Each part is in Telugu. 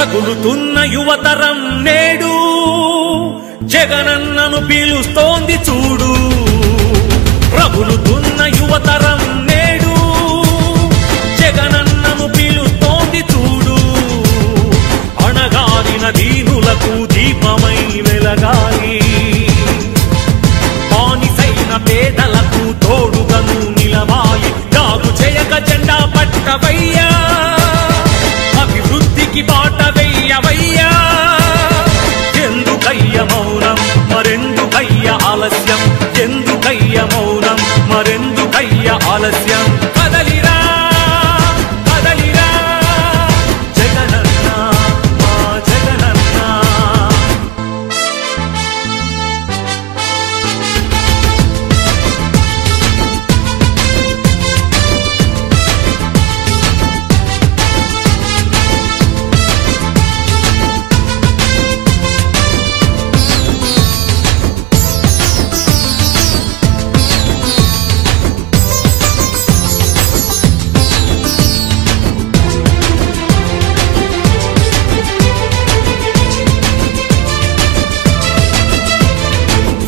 రగులుతున్న యువతరం నేడు జగనన్నను పిలుస్తోంది చూడు. రగులుతున్న యువతరం నేడు జగనన్నను పిలుస్తోంది చూడు. అణగారిన దీనులకు దీపమై వెలగాలి, బానిసైన పేదలకు తోడుగను నిలవాలి. జాగు చేయక జెండా పట్టవయ్యా, అభివృద్ధికి బాట వెయ్యవయ్యా. ఎందుకయ్య మౌనం మరెందుకయ్య ఆలస్యం, ఎందుకయ్య మౌనం మరెందుకయ్య ఆలస్యం. కదలిరా కదలిరా జగనన్న మా జగనన్న.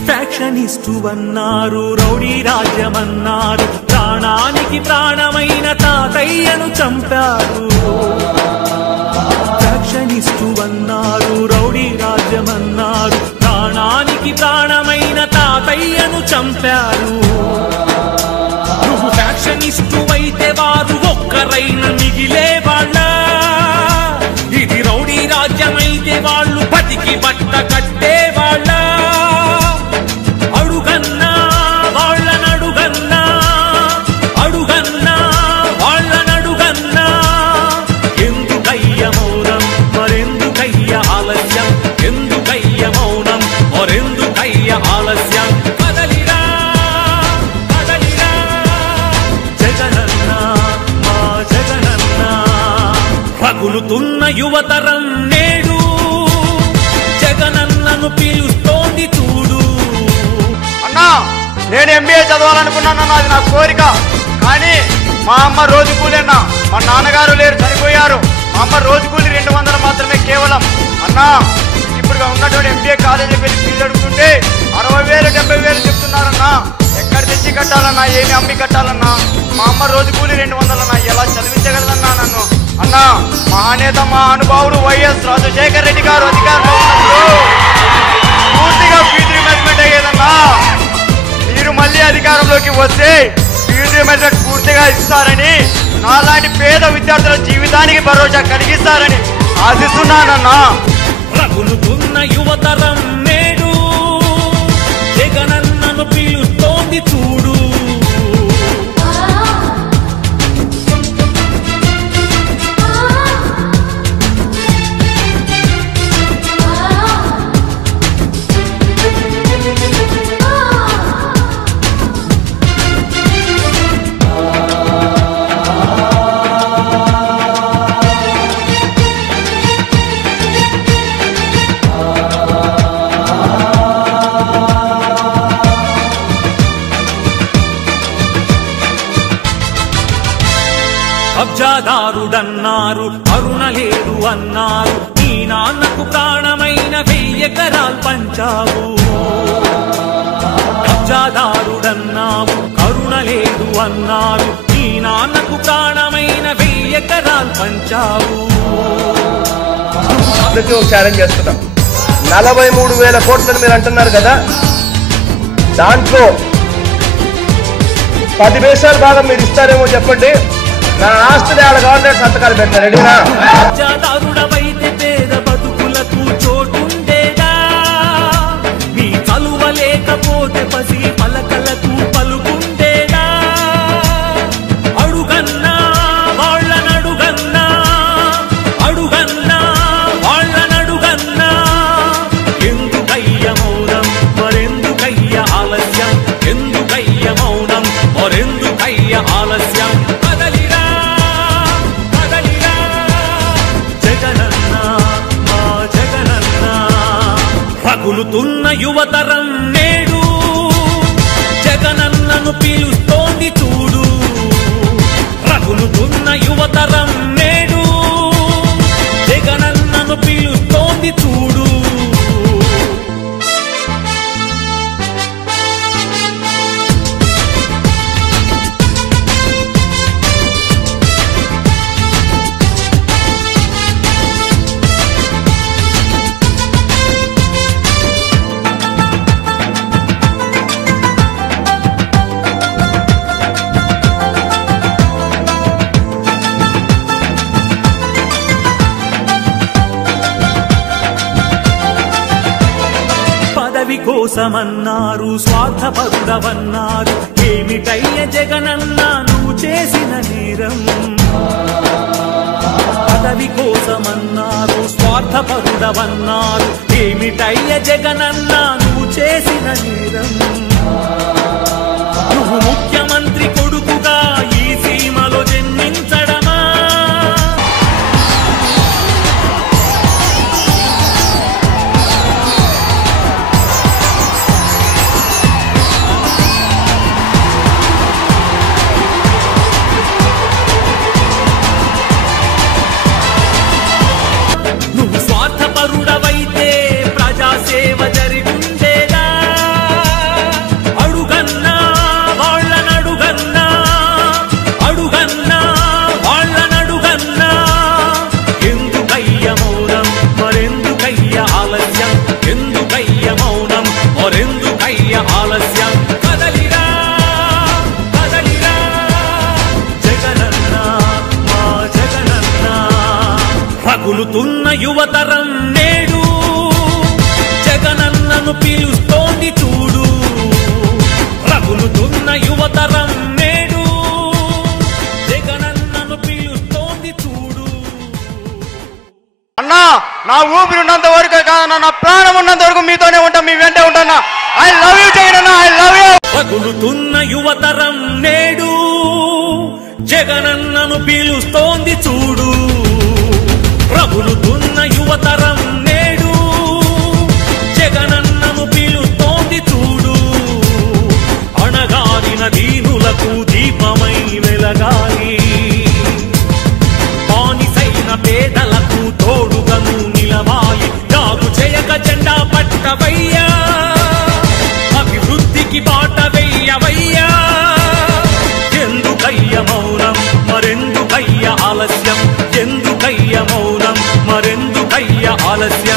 ఫ్యాక్షనిస్టు అన్నారు, రౌడీ రాజ్యమన్నారు, ప్రాణానికి ప్రాణమైన తాతయ్యను చంపారు. ఫ్యాక్షనిస్టు అన్నారు, రౌడీ రాజ్యమన్నారు, ప్రాణానికి ప్రాణమైన తాతయ్యను చంపారు. నువ్వు ఫ్యాక్షనిస్టు అయితే వారు ఒక్కరైన మిగిలే వాళ్ళ. ఇది రౌడీ రాజ్యమైతే వాళ్ళు బతికి బట్ట కట్టే వాళ్ళ. అడుగన్నా వాళ్ళనడుగన్నా, అడుగన్నా వాళ్ళనడుగన్నా. ఎందుకయ్య మౌనం మరెందుకయ్య ఆలస్యం, ఎందుకయ్య మౌనం మరెందుకయ్య ఆలస్యం. కదలిరా కదలిరా జగనన్న మా జగనన్న. రగులుతున్న యువతరం నేడు జగనన్నను పిలుస్తోంది చూడు. అన్నా, నేను ఎంబీఏ చదవాలనుకున్నానన్నా, అది నా కోరిక. కానీ మా అమ్మ రోజు కూలేనా, మా నాన్నగారు లేరు, చనిపోయారు. మా అమ్మ రోజు కూలి 200 మాత్రమే కేవలం. అన్నా, ఇప్పుడు ఉన్నటువంటి ఎంబీఏ కాలేజీకి వెళ్ళి ఫీజు అడుగుతుంటే 60,000 70,000 చెప్తున్నారన్నా. ఎక్కడ తెచ్చి కట్టాలన్నా, ఏమి అమ్మి కట్టాలన్నా? మా అమ్మ రోజు కూలి 200 అన్నా, ఎలా చదివించగలదన్నా నన్ను? అన్నా, మహానేత మహానుభావుడు వైఎస్ రాజశేఖర రెడ్డి గారు అధికారంలో ఉన్నప్పుడు పూర్తిగా ఫీజు రీయింబర్స్మెంట్ అయ్యేదన్నా. మీరు మళ్ళీ అధికారంలోకి వస్తే ఫీజు రీయింబర్స్మెంట్ పూర్తిగా ఇస్తారని, నాలాంటి పేద విద్యార్థుల జీవితానికి భరోసా కలిగిస్తారని ఆశిస్తున్నానన్నా. రగులుతున్న యువతరం నేడు జగనన్నను పిలుస్తోంది చూడు. కబ్జాదారుడన్నారు, కరుణ లేదు అన్నారు, నీ నాన్నకు ప్రాణమైన 1000 ఎకరాలు పంచావు. కబ్జాదారుడన్నావు, కరుణ లేదు అన్నారు, నీ నాన్నకు ప్రాణమైన 1000 ఎకరాలు పంచావు. అందుకే ఒక ఛాలెంజ్ చేస్తున్నా. 43,000 కోట్లని మీరు అంటున్నారు కదా, దాంట్లో 10 పైసలు భాగం మీరు ఇస్తారేమో చెప్పండి. నా ఆస్తిని ఆడ గవర్నమెంట్ సంతకాలు పెట్టారు. రెడీనా? కబ్జాదారుడవైతే పేద బతుకులకు చోటుండేదా? నీ చలువ లేకపోతే పసి పలకలకు పలుకుండేదా? అడుగన్నా వాళ్ళనడుగన్నా, అడుగన్నా వాళ్ళనడుగన్నా. ఎందుకయ్య మౌనం మరెందుకయ్య ఆలస్యం, ఎందుకయ్య మౌనం మరెందుకయ్య ఆలస్యం. కదలిరా కదలిరా జగనన్న మా జగనన్న. రగులుతున్న యువతరం నేడు జగనన్నను పిలుస్తోంది చూడు. రగులుతున్న యువతరం నేడు జగనన్నను జగనన్నను పిలుస్తోంది చూడు. పదవి కోసమన్నారు, స్వార్థపరుడవన్నారు, ఏమిటయ్య జగనన్న నువ్వు చేసిన నేరం. పదవి కోసమన్నారు, స్వార్థపరుడవన్నారు, ఏమిటయ్య జగనన్న నువ్వు చేసిన నేరం. నువ్వు ముఖ్యమంత్రి కొడుకుగా ఈ సీమలో జన్మించడమా? నువ్వు స్వార్థపరుడవైతే ప్రజాసేవ జరిగుండేదా? అడుగన్నా వాళ్ళనడుగన్నా, అడుగన్నా వాళ్ళనడుగన్నా, ఎందుకయ్య మౌనం మరెందుకయ్య ఆలస్యం, ఎందుకయ్య మౌనం మరెందుకయ్య ఆలస్యం. కదలిరా కదలిరా జగనన్న మా జగనన్న. రగులుతున్న యువతరం నేడు జగనన్నను పిలుస్తోంది చూడు. రగులుతున్న యువతరం నేడు జగనన్నను పిలుస్తోంది చూడు. అన్నా నా ఊపిరి ఉన్నంత వరకు కాదన్నా, నా ప్రాణం ఉన్నంత వరకు మీతోనే ఉంటా, మీ వెంటే ఉంటానా. ఐ లవ్ యూ జగనన్న, ఐ లవ్ యూ. రగులుతున్న యువతరం నేడు జగనన్నను పిలుస్తోంది చూడు. రగులుతున్న యువతరం నేడు జగనన్నను పిలుస్తోంది చూడు. అణగారిన దీనులకు దీపమై వెలగాలి, బానిసైన పేదలకు తోడుగను నిలవాలి. జాగు చేయక జెండా పట్టవయ్యా, అభివృద్ధికి బాట వెయ్యవయ్యా. ఎందుకయ్య మౌనం మరెందుకయ్య ఆలస్యం, ఎందుకయ్య మౌనం మరెందుకయ్య ఆలస్యం.